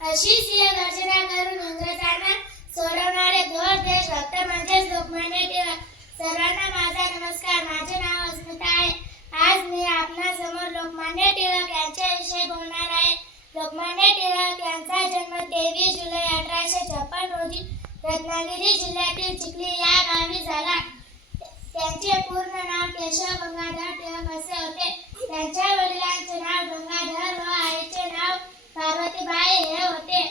अशीच गर्जना करून इंग्रजांना सोडवणारे थोर देशभक्त म्हणजेच लोकमान्य टिळक. सर्वांना माझा नमस्कार. माझे नाव अस्मिता आहे. आज मी आपणासमोर लोकमान्य टिळक यांच्याविषयी बोलणार आहे. लोकमान्य टिळक यांचा जन्म 23 जुलै 1856 रोजी रत्नागिरी जिल्ह्यातील चिखली या गावी झाला. त्यांचे पूर्ण नाव केशव गंगाधर टिळक असे होते. त्यांच्या वडिलांचे नाव गंगाधर व आईचे नाव पार्वतीबाई हे होते.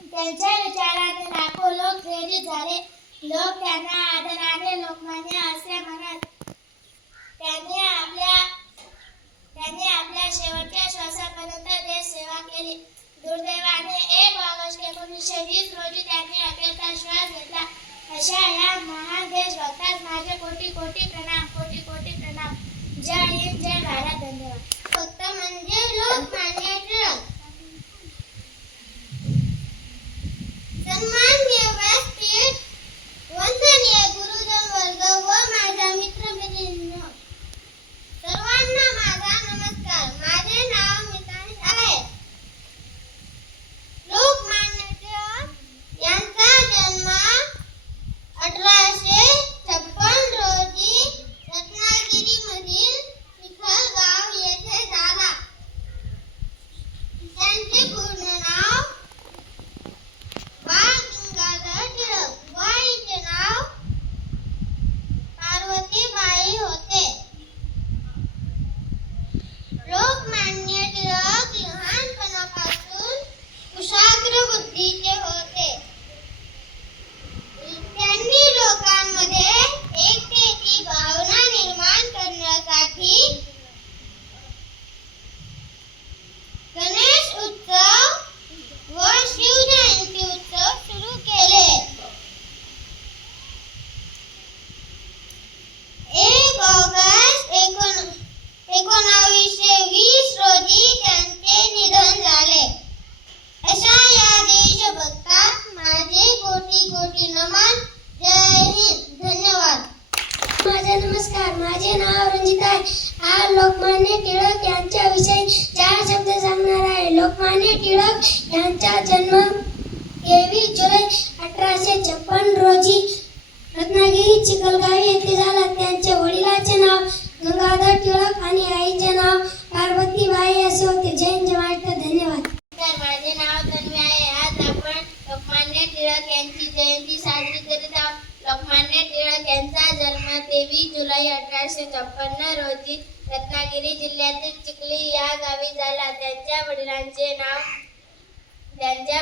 त्यांच्या विचाराने लाखो लोक प्रेरित झाले. लोक त्यांना आदराने लोकमान्य असे म्हणत. त्यांनी आपल्या शेवटच्या श्वासापर्यंत देश सेवा केली. दुर्दैवाने 1 ऑगस्ट 1920 रोजी त्यांनी अखेरचा श्वास घेतला. अशा या महान देशभक्तास माझे कोटी कोटी प्रणाम. कोटी कोटी प्रणाम. जय हिंद, जय भारत. धन्यवाद. फक्त म्हणजे लोकमान्य टिळक. सन्माननीय व्यासपीठ, वंदनीय गुरुजन वर्ग व माझ्या मित्रमैत्रिणींनो, सर्वांना माझा नमस्कार. माझे नाव मिताली आहे. लोकमान्य टिळक यांचा जन्म 1856 रोजी रत्नागिरीमधील चिखलगाव येथे झाला. त्यांचे पूर्ण नाव बाळ गंगाधर टिळक व आईचे नाव पार्वतीबाई होते. लोकमान्य टिळक लहानपणापासून कुशाग्र बुद्धीचे होते. त्यांनी लोकांमध्ये एकतेची भावना निर्माण करण्यासाठी गणेश उत्सव व शिवजयंती उत्सव सुरू केले. 1 ऑगस्ट 1920 रोजी त्यांचे निधन झाले. अशा या देशभक्तास माझे कोटी कोटी नमन. जय हिंद. धन्यवाद. माझा नमस्कार. माझे नाव रंजिता आहे. आज लोकमान्य टिळक यांच्याविषयी 4 शब्द सांगणार आहे. लोकमान्य टिळक यांचा जन्म 23 जुलै 1856 रोजी रत्नागिरी चिखलगाव येथे झाला. त्यांच्या वडिलांचे नाव गंगाधर टिळक आणि आईचे नाव पार्वतीबाई असे होते. जय हिंद, जय महाराष्ट्र. धन्यवाद. माझे नाव तन्वी आहे. आज आपण लोकमान्य टिळक यांची जयंती साजरी करीत आहोत. लोकमान्य टिळक यांचा जन्म 23 जुलै 1856 रोजी रत्नागिरी जिल्ह्यातील चिखली या गावी झाला. त्यांच्या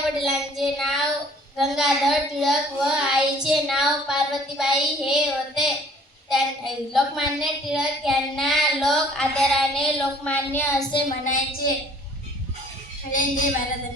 वडिलांचे नाव गंगाधर टिळक व आईचे नाव पार्वतीबाई हे होते. लोकमान्य टिळक यांना लोक आदराने लोकमान्य असे म्हणायचे. जय हिंद, जय भारत.